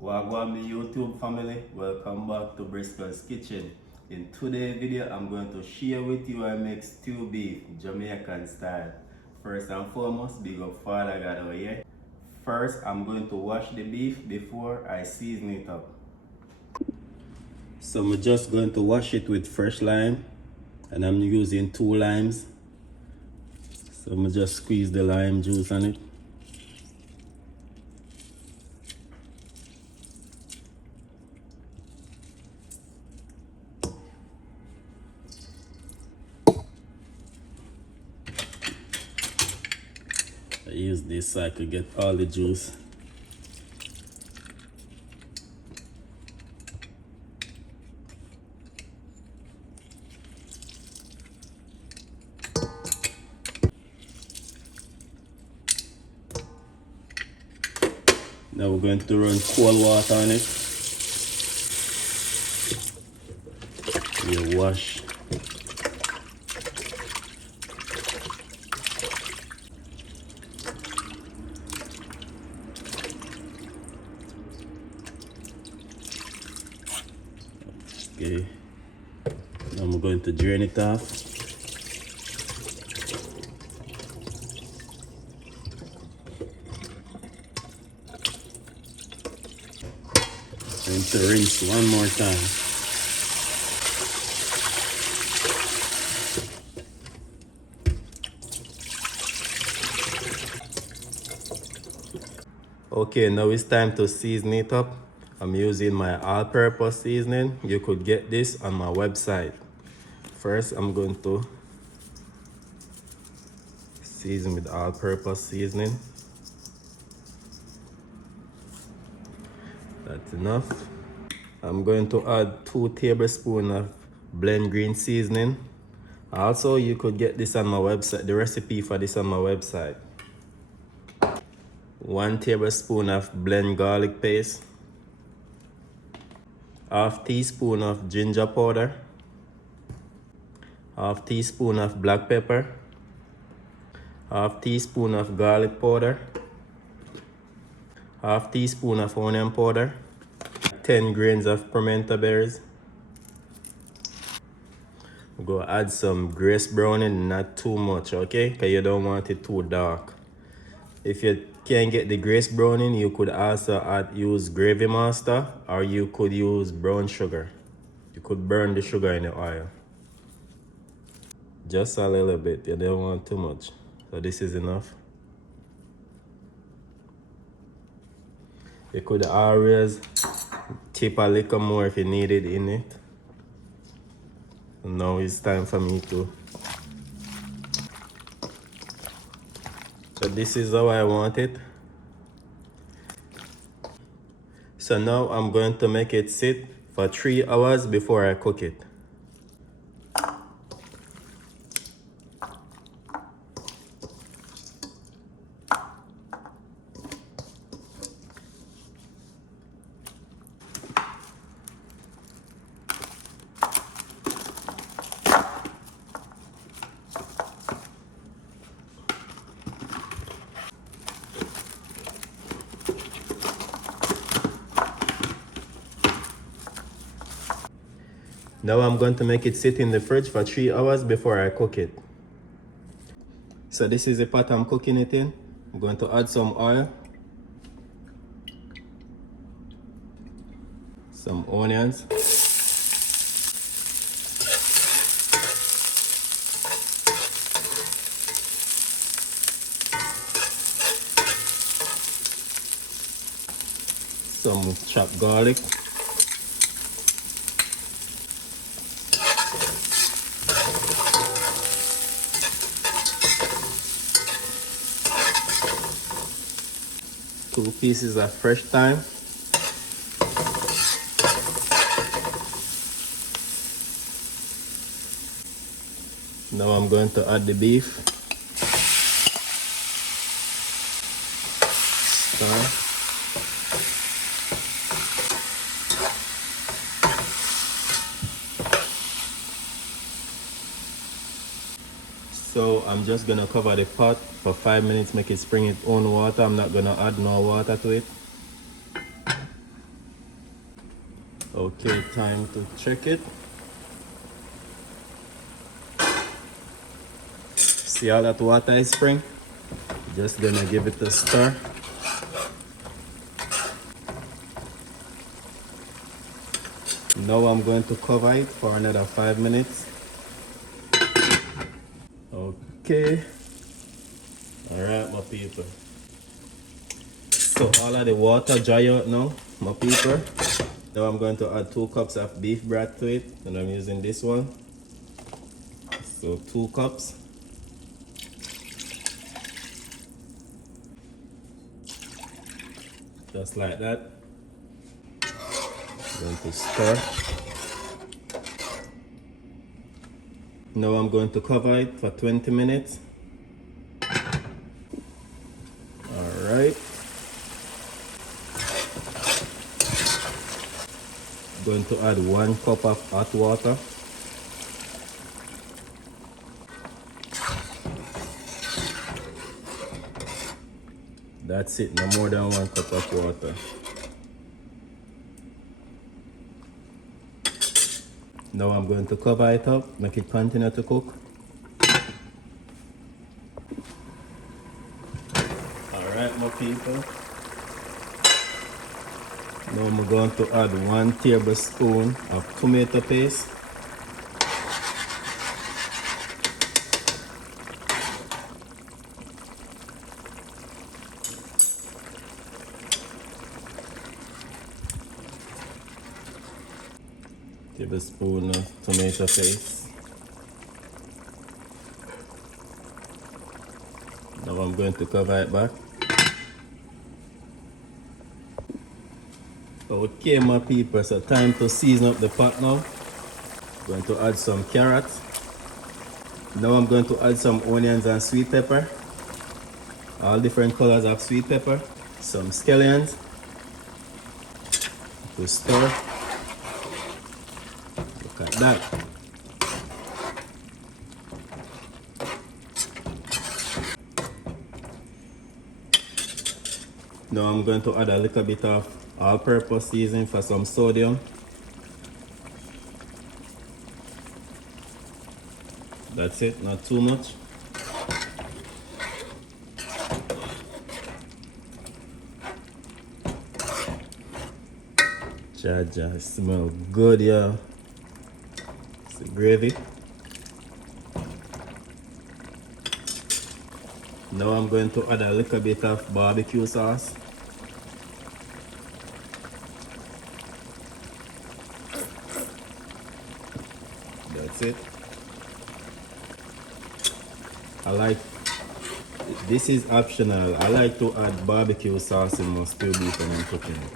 Wagwan my YouTube family, welcome back to Briscoe's Kitchen. In today's video, I'm going to share with you I make stew beef, Jamaican style. First and foremost, big up Father God over here. First, I'm going to wash the beef before I season it up. So I'm just going to wash it with fresh lime, and I'm using 2 limes. So I'm just squeeze the lime juice on it. I use this so I could get all the juice. Now we're going to run cold water on it. You wash. Okay. Now I'm going to drain it off. And to rinse one more time. Okay, now it's time to season it up. I'm using my all-purpose seasoning. You could get this on my website. First, I'm going to season with all-purpose seasoning. That's enough. I'm going to add 2 tablespoons of blend green seasoning. Also, you could get this on my website, the recipe for this on my website. 1 tablespoon of blend garlic paste. Half teaspoon of ginger powder. Half teaspoon of black pepper. Half teaspoon of garlic powder. Half teaspoon of onion powder. 10 grains of pimento berries. I'm going to add some grace browning, not too much, okay? Because you don't want it too dark. If you can't get the grace browning, you could also use gravy master, or you could use brown sugar. You could burn the sugar in the oil. Just a little bit, you don't want too much. So this is enough. You could always tip a little more if you need it in it. And now it's time for me to. So this is how I want it. So now I'm going to make it sit for 3 hours before I cook it. Now I'm going to make it sit in the fridge for 3 hours before I cook it. So this is the pot I'm cooking it in. I'm going to add some oil, some onions, some chopped garlic, two pieces of fresh thyme, now I'm going to add the beef. Stir. So I'm just gonna cover the pot for 5 minutes, make it spring its own water. I'm not gonna add no water to it. Okay, time to check it. See all that water is spring? Just gonna give it a stir. Now I'm going to cover it for another 5 minutes. Okay. Alright, my people. So all of the water dry out now, my people. Now I'm going to add 2 cups of beef broth to it, and I'm using this one. So 2 cups. Just like that. I'm going to stir. Now I'm going to cover it for 20 minutes. Alright. Going to add 1 cup of hot water. That's it, no more than 1 cup of water. Now I'm going to cover it up, make it continue to cook. Alright, my people. Now I'm going to add 1 tablespoon of tomato paste. Tablespoon of tomato paste. Now I'm going to cover it back. Okay, my people, so time to season up the pot now. Going to add some carrots. Now I'm going to add some onions and sweet pepper. All different colors of sweet pepper. Some scallions. To stir. Look at that. Now I'm going to add a little bit of all-purpose seasoning for some sodium. That's it, not too much. Jaja, smell good, yeah. It's the gravy. Now I'm going to add a little bit of barbecue sauce. That's it. This is optional. I like to add barbecue sauce in my stew beef when I'm cooking it.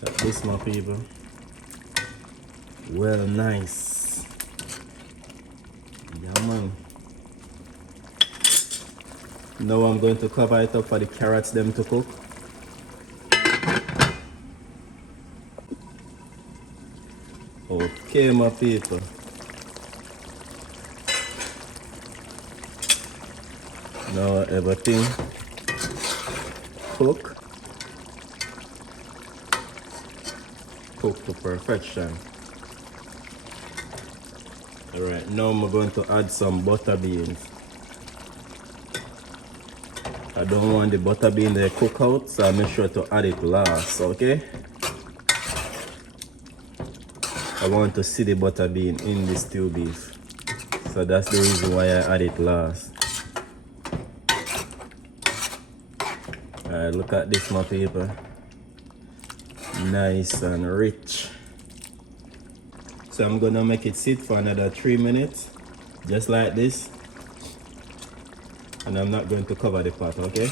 Cut this, my people. Well, nice. Yeah, man. Now I'm going to cover it up for the carrots them to cook. Okay, my people. Now everything cook to perfection. Alright, now I'm going to add some butter beans. I don't want the butter bean to cook out, so I make sure to add it last, okay? I want to see the butter bean in the stew beef, so that's the reason why I add it last. Alright, look at this, my people. Nice and rich. So I'm gonna make it sit for another 3 minutes, just like this. And I'm not going to cover the pot, okay?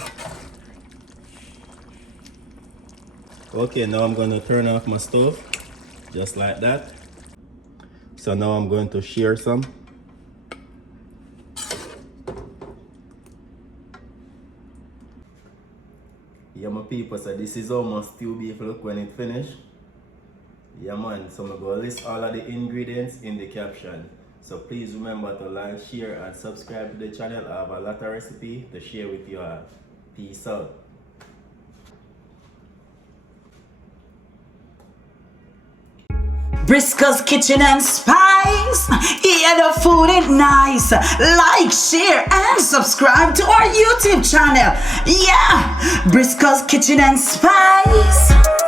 Okay, now I'm gonna turn off my stove, just like that. So now I'm going to shear some. Yeah, my people, so this is how my stew beef look when it finished. Yeah, man, so I'm going to list all of the ingredients in the caption. So please remember to like, share, and subscribe to the channel. I have a lot of recipe to share with you all. Peace out. Briscoe's Kitchen and Spice. Yeah, the food is nice. Like, share, and subscribe to our YouTube channel. Yeah, Briscoe's Kitchen and Spice.